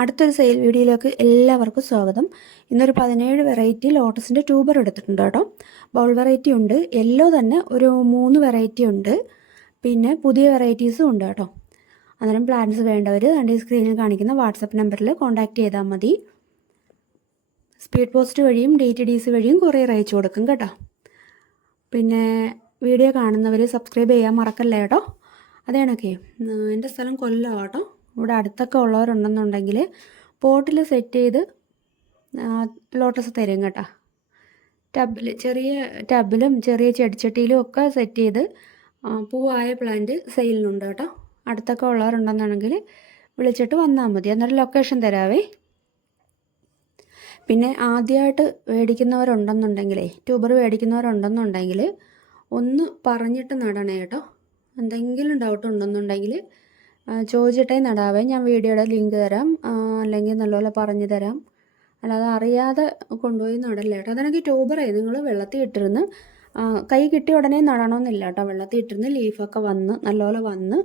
അടുത്തൊരു സെയിൽ വീഡിയോയിലേക്ക് എല്ലാവർക്കും സ്വാഗതം. ഇന്നൊരു 17 വെറൈറ്റി ലോട്ടസിൻ്റെ ട്യൂബർ എടുത്തിട്ടുണ്ട് കേട്ടോ. ബൗൾ വെറൈറ്റി ഉണ്ട്, യെല്ലോ തന്നെ ഒരു 3 വെറൈറ്റി ഉണ്ട്, പിന്നെ പുതിയ വെറൈറ്റീസും ഉണ്ട് കേട്ടോ. അന്നേരം പ്ലാൻസ് വേണ്ടവർ എൻ്റെ സ്ക്രീനിൽ കാണിക്കുന്ന വാട്സപ്പ് നമ്പറിൽ കോൺടാക്റ്റ് ചെയ്താൽ മതി. സ്പീഡ് പോസ്റ്റ് വഴിയും DTDC വഴിയും കൊറിയർ അയച്ചു കൊടുക്കും കേട്ടോ. പിന്നെ വീഡിയോ കാണുന്നവർ സബ്സ്ക്രൈബ് ചെയ്യാൻ മറക്കല്ലേ കേട്ടോ. അത് കണക്കെ എൻ്റെ സ്ഥലം കൊല്ലം കേട്ടോ. ഇവിടെ അടുത്തൊക്കെ ഉള്ളവരുണ്ടെന്നുണ്ടെങ്കിൽ പോട്ടിൽ സെറ്റ് ചെയ്ത് ലോട്ടസ് തരും കേട്ടോ. ചെറിയ ടബിലും ചെറിയ ചെടിച്ചട്ടിയിലും ഒക്കെ സെറ്റ് ചെയ്ത് പൂവായ പ്ലാന്റ് സെയിലിനുണ്ട് കേട്ടോ. അടുത്തൊക്കെ ഉള്ളവരുണ്ടെന്നുണ്ടെങ്കിൽ വിളിച്ചിട്ട് വന്നാൽ മതി, അന്നേരം ലൊക്കേഷൻ തരാവേ. പിന്നെ ആദ്യമായിട്ട് മേടിക്കുന്നവരുണ്ടെന്നുണ്ടെങ്കിലേ, ട്യൂബർ മേടിക്കുന്നവരുണ്ടെന്നുണ്ടെങ്കിൽ ഒന്ന് പറഞ്ഞിട്ട് നടണേ കേട്ടോ. എന്തെങ്കിലും ഡൗട്ട് ഉണ്ടെന്നുണ്ടെങ്കിൽ ചോദിച്ചിട്ടേ നടാവേ. ഞാൻ വീഡിയോയുടെ ലിങ്ക് തരാം, അല്ലെങ്കിൽ നല്ലപോലെ പറഞ്ഞു തരാം. അല്ലാതെ അറിയാതെ കൊണ്ടുപോയി നടല്ലേ കേട്ടോ. അതെനിക്ക് ട്യൂബറേ നിങ്ങൾ വെള്ളത്തിൽ ഇട്ടിരുന്ന് കൈ കിട്ടിയ ഉടനെ നടണമെന്നില്ല കേട്ടോ. വെള്ളത്തിൽ ഇട്ടിരുന്ന് ലീഫൊക്കെ വന്ന് നല്ലപോലെ വന്ന്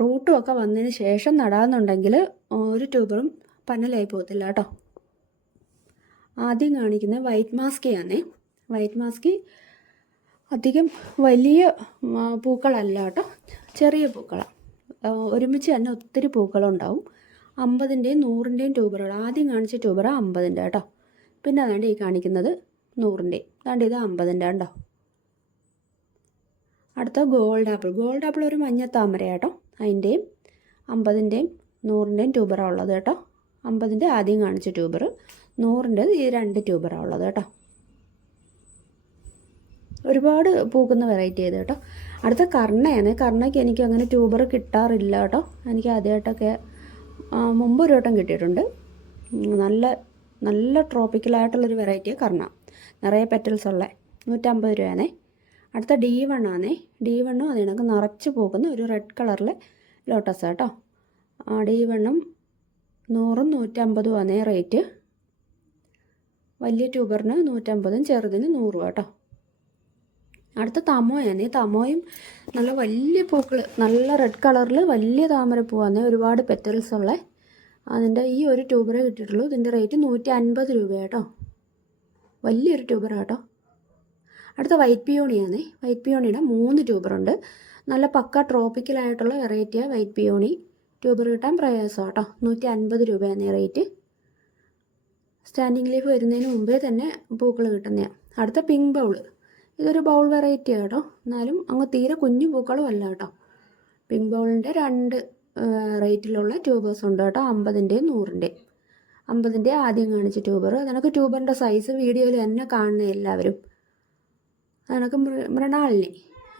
റൂട്ടും ഒക്കെ വന്നതിന് ശേഷം നടാമെന്നുണ്ടെങ്കിൽ ഒരു ട്യൂബറും പന്നലായി പോകത്തില്ല കേട്ടോ. ആദ്യം കാണിക്കുന്നത് വൈറ്റ് മാസ്കിയാണേ. വൈറ്റ് മാസ്കി അധികം വലിയ പൂക്കളല്ല കേട്ടോ, ചെറിയ പൂക്കളാണ്. ഒരുമിച്ച് തന്നെ ഒത്തിരി പൂക്കളുണ്ടാവും. 50-ൻ്റെയും 100-ൻ്റെയും ട്യൂബറുകൾ. ആദ്യം കാണിച്ച ട്യൂബർ 50-ൻ്റെ കേട്ടോ. പിന്നെ അതാണ്ട് ഈ കാണിക്കുന്നത് 100-ൻ്റെയും. അതാണ്ട് ഇത് 50-ൻ്റെ കേട്ടോ. അടുത്ത ഗോൾഡ് ആപ്പിൾ. ഗോൾഡ് ആപ്പിൾ ഒരു മഞ്ഞ താമര കേട്ടോ. അതിൻ്റെയും 50-ൻ്റെയും 100-ൻ്റെയും ട്യൂബറാണ് ഉള്ളത് കേട്ടോ. 50-ൻ്റെ ആദ്യം കാണിച്ച ട്യൂബർ, 100-ൻ്റെ ഈ 2 ട്യൂബറാണ് ഉള്ളത് കേട്ടോ. ഒരുപാട് പൂക്കുന്ന വെറൈറ്റി ചെയ്ത് കേട്ടോ. അടുത്ത കർണയാണ്. കർണയ്ക്ക് എനിക്ക് അങ്ങനെ ട്യൂബർ കിട്ടാറില്ല കേട്ടോ. എനിക്ക് ആദ്യമായിട്ടൊക്കെ മുമ്പ് ഒരു വട്ടം കിട്ടിയിട്ടുണ്ട്. നല്ല നല്ല ട്രോപ്പിക്കലായിട്ടുള്ളൊരു വെറൈറ്റിയാണ് കർണ. നിറയെ പെറ്റൽസ് ഉള്ള 150 രൂപയാണേ. അടുത്ത D1 ആണേ. D1 അത് കണക്ക് നിറച്ച് പോകുന്ന ഒരു റെഡ് കളറിലെ ലോട്ടസ് കേട്ടോ. D1ഉം 100-ഉം 150-ഉം ആണേ റേറ്റ്. വലിയ ട്യൂബറിന് 150-ഉം ചെറുതിന് 100 കേട്ടോ. അടുത്ത തമോയാണ്. തമോയും നല്ല വലിയ പൂക്കൾ, നല്ല റെഡ് കളറിൽ വലിയ താമരപ്പൂവാണ്, ഒരുപാട് പെറ്റൽസ് ഉള്ള. അതിൻ്റെ ഈ ഒരു ട്യൂബറേ കിട്ടിയിട്ടുള്ളൂ. ഇതിൻ്റെ റേറ്റ് 150 രൂപ കേട്ടോ. വലിയൊരു ട്യൂബറാണ് കേട്ടോ. അടുത്ത വൈറ്റ് പിയോണിയാണ്. വൈറ്റ് പിയോണിയുടെ 3 ട്യൂബറുണ്ട്. നല്ല പക്ക ട്രോപ്പിക്കലായിട്ടുള്ള വെറൈറ്റിയാണ് വൈറ്റ് പിയോണി. ട്യൂബർ കിട്ടാൻ പ്രയാസമാണ് കേട്ടോ. 150 രൂപയാണ് റേറ്റ്. സ്റ്റാൻഡിങ് ലീഫ് വരുന്നതിന് മുമ്പേ തന്നെ പൂക്കൾ കിട്ടുന്നതാണ്. അടുത്ത പിങ്ക് ബൗൾ. ഇതൊരു ബൗൾ വെറൈറ്റിയാണ് കേട്ടോ. എന്നാലും അങ്ങ് തീരെ കുഞ്ഞു പൂക്കളും അല്ല കേട്ടോ. പിങ്ക് ബൗളിൻ്റെ 2 റേറ്റിലുള്ള ട്യൂബേഴ്സ് ഉണ്ട് കേട്ടോ. 50-ൻ്റെയും 100-ൻ്റെയും. 50-ൻ്റെ ആദ്യം കാണിച്ച ട്യൂബർ. അതെനിക്ക് ട്യൂബറിൻ്റെ സൈസ് വീഡിയോയിൽ തന്നെ കാണുന്ന എല്ലാവരും. അതെനിക്ക് മൃണാളിനി.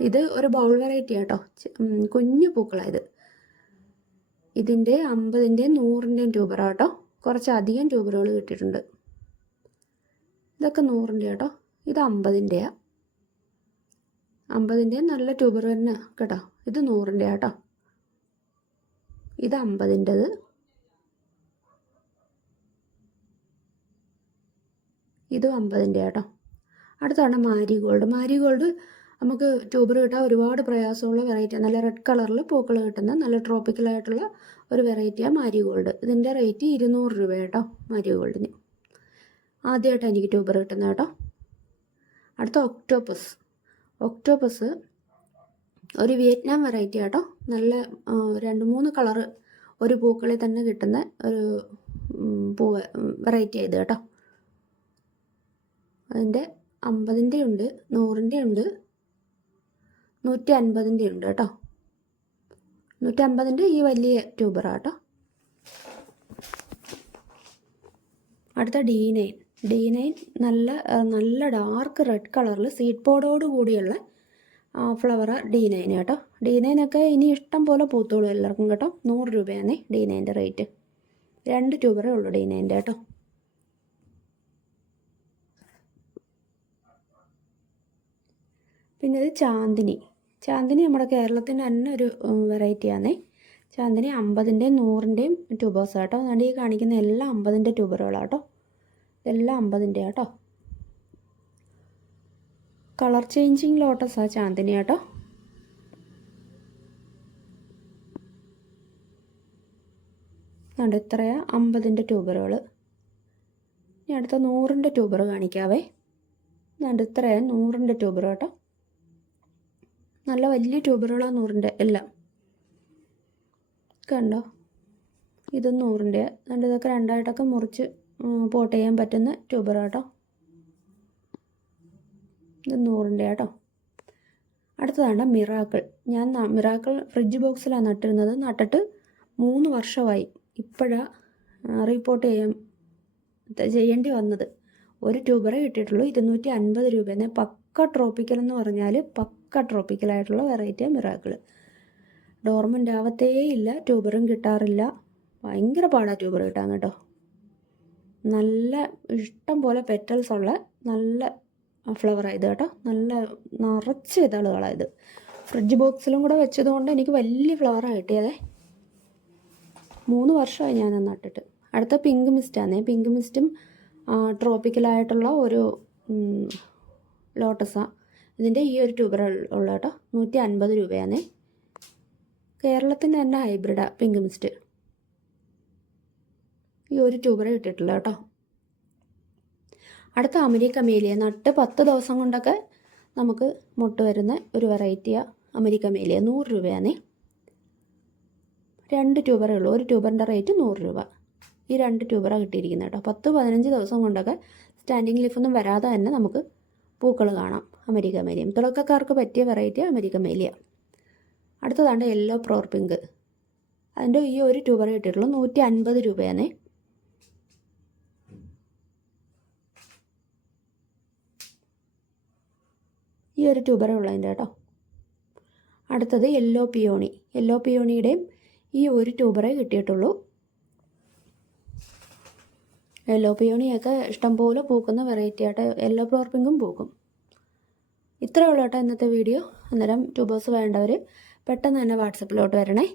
ഇത് ഒരു ബൗൾ വെറൈറ്റി കേട്ടോ. കുഞ്ഞു പൂക്കളാണ് ഇത്. ഇതിൻ്റെ 50-ൻ്റെയും 100-ൻ്റെയും ട്യൂബറാണ് കേട്ടോ. കുറച്ചധികം ട്യൂബറുകൾ കിട്ടിയിട്ടുണ്ട്. ഇതൊക്കെ 100-ൻ്റെ കേട്ടോ. ഇത് 50-ൻ്റെയാണ്. 50-ൻ്റെ നല്ല ട്യൂബർ തന്നെ കേട്ടോ. ഇത് 100-ൻ്റെ കേട്ടോ. ഇത് 50-ൻ്റെത്. ഇതും 50-ൻ്റെ കേട്ടോ. അടുത്താണ് മാരിഗോൾഡ്. മാരിഗോൾഡ് നമുക്ക് ട്യൂബർ കിട്ടാൻ ഒരുപാട് പ്രയാസമുള്ള വെറൈറ്റി. നല്ല റെഡ് കളറിൽ പൂക്കൾ കിട്ടുന്ന നല്ല ട്രോപ്പിക്കലായിട്ടുള്ള ഒരു വെറൈറ്റിയാണ് മാരിഗോൾഡ്. ഇതിൻ്റെ റേറ്റ് 200 രൂപ കേട്ടോ. മാരിഗോൾഡിന് ആദ്യമായിട്ടാണ് എനിക്ക് ട്യൂബർ കിട്ടുന്നത് കേട്ടോ. അടുത്ത ഒക്ടോപ്പസ്. ഒക്ടോപ്പസ് ഒരു വിയറ്റ്നാം വെറൈറ്റി കേട്ടോ. നല്ല 2-3 കളറ് ഒരു പൂക്കളിൽ തന്നെ കിട്ടുന്ന ഒരു പൂവ് വെറൈറ്റി ആയത് കേട്ടോ. അതിൻ്റെ 50-ൻ്റെ ഉണ്ട്, 100-ൻ്റെ ഉണ്ട്, 150-ൻ്റെ ഉണ്ട് കേട്ടോ. 150-ൻ്റെ ഈ വലിയ ട്യൂബറാണ് കേട്ടോ. അടുത്ത D9. D9 നല്ല നല്ല ഡാർക്ക് റെഡ് കളറിൽ സീഡ് പോഡോട് കൂടിയുള്ള ഫ്ലവർ D9 കേട്ടോ. D9 ഒക്കെ ഇനി ഇഷ്ടം പോലെ പൂത്തോളൂ എല്ലാവർക്കും കേട്ടോ. 100 രൂപയാണ് D9-ൻ്റെ റേറ്റ്. 2 ട്യൂബറേ ഉള്ളൂ D9-ൻ്റെ കേട്ടോ. പിന്നെ ഇത് ചാന്ദിനി. ചാന്ദിനി നമ്മുടെ കേരളത്തിൻ്റെ തന്നെ ഒരു വെറൈറ്റിയാണേ. ചാന്ദിനി 50-ൻ്റെയും 100-ൻ്റെയും ട്യൂബേഴ്സ് കേട്ടോ. അതുകൊണ്ട് ഈ കാണിക്കുന്ന എല്ലാം 50-ൻ്റെ ട്യൂബറുകളാണ് കേട്ടോ. ഇതെല്ലാം 50-ൻ്റെ കേട്ടോ. കളർ ചേഞ്ചിങ് ലോട്ടസാണ് ചാന്ദിനി കേട്ടോ. അതുകൊണ്ട് ഇത്രയാ 50ൻ്റെ ട്യൂബറുകൾ. ഇനി അടുത്ത 100ൻ്റെ ട്യൂബർ കാണിക്കാവേ. അതുകൊണ്ട് ഇത്രയാ 100ൻ്റെ ട്യൂബർ കേട്ടോ. നല്ല വലിയ ട്യൂബറുകളാണ് 100ൻ്റെ എല്ലാം. കണ്ടോ, ഇത് 100ൻ്റെ. അതുകൊണ്ട് ഇതൊക്കെ രണ്ടായിട്ടൊക്കെ മുറിച്ച് പോട്ട് ചെയ്യാൻ പറ്റുന്ന ട്യൂബർ കേട്ടോ. ഇത് 100ൻ്റെ കേട്ടോ. അടുത്തതാണ് മിറാക്കിൾ. ഞാൻ മിറാക്കിൾ ഫ്രിഡ്ജ് ബോക്സിലാണ് നട്ടിരുന്നത്. നട്ടിട്ട് 3 വർഷമായി. ഇപ്പോഴാണ് റീപോർട്ട് ചെയ്യേണ്ടി വന്നത്. ഒരു ട്യൂബറേ കിട്ടിയിട്ടുള്ളൂ. 250 രൂപയെന്ന്. പക്ക ട്രോപ്പിക്കൽ എന്ന് പറഞ്ഞാൽ പക്ക ട്രോപ്പിക്കലായിട്ടുള്ള വെറൈറ്റിയാണ് മിറാക്കിൾ. ഡോർമെൻ്റ് ആവത്തേ ഇല്ല, ട്യൂബറും കിട്ടാറില്ല. ഭയങ്കര പാടാണ് ട്യൂബർ കിട്ടാൻ കേട്ടോ. നല്ല ഇഷ്ടം പോലെ പെറ്റൽസ് ഉള്ള നല്ല ഫ്ലവറായത് കേട്ടോ. നല്ല നിറച്ച് ഇതളുകളായത്. ഫ്രിഡ്ജ് ബോക്സിലും കൂടെ വെച്ചതുകൊണ്ട് എനിക്ക് വലിയ ഫ്ലവറാണ് കിട്ടിയതേ. 3 വർഷമായി ഞാൻ നട്ടിട്ട്. അടുത്ത പിങ്ക് മിസ്റ്റാണേ. പിങ്ക് മിസ്റ്റും ട്രോപ്പിക്കലായിട്ടുള്ള ഒരു ലോട്ടസാണ്. ഇതിൻ്റെ ഈ ഒരു ട്യൂബർ ഉള്ള കേട്ടോ. 150 രൂപയാണേ. കേരളത്തിൻ്റെ തന്നെ ഹൈബ്രിഡാണ് പിങ്ക് മിസ്റ്റ്. ഈ ഒരു ട്യൂബറേ കിട്ടിയിട്ടുള്ളൂ കേട്ടോ. അടുത്ത അമേരിക്ക മേലിയ. നട്ട് 10 ദിവസം കൊണ്ടൊക്കെ നമുക്ക് മുട്ട വരുന്ന ഒരു വെറൈറ്റിയാണ് അമേരിക്ക മേലിയ. 100 രൂപയാണേ. 2 ട്യൂബറേ ഉള്ളൂ. ഒരു ട്യൂബറിൻ്റെ റേറ്റ് 100 രൂപ. ഈ 2 ട്യൂബറാണ് കിട്ടിയിരിക്കുന്നത് കേട്ടോ. 10-15 ദിവസം കൊണ്ടൊക്കെ സ്റ്റാൻഡിങ് ലീഫൊന്നും വരാതെ തന്നെ നമുക്ക് പൂക്കൾ കാണാം. അമേരിക്ക മേലിയം തുടക്കക്കാർക്ക് പറ്റിയ വെറൈറ്റി അമേരിക്ക മേലിയ. അടുത്തതാണ്ട് യെല്ലോ പ്രോർ പിങ്ക്. അതിൻ്റെ ഈ ഒരു ട്യൂബർ കിട്ടിയിട്ടുള്ളൂ. 150 രൂപയാണേ. ഈ ഒരു ട്യൂബറേ ഉള്ളതിൻ്റെ കേട്ടോ. അടുത്തത് യെല്ലോ പിയോണി. യെല്ലോ പിയോണിയുടെയും ഈ ഒരു ട്യൂബറേ കിട്ടിയിട്ടുള്ളൂ. യെല്ലോ പിയോണിയൊക്കെ ഇഷ്ടംപോലെ പൂക്കുന്ന വെറൈറ്റി ആയിട്ട് യെല്ലോ പ്രോർ പിങ്കും പൂക്കും. ഇത്രയേ ഉള്ളൂ കേട്ടോ ഇന്നത്തെ വീഡിയോ. അന്നേരം ട്യൂബേഴ്സ് വേണ്ടവർ പെട്ടെന്ന് തന്നെ വാട്സപ്പിലോട്ട് വരണേ.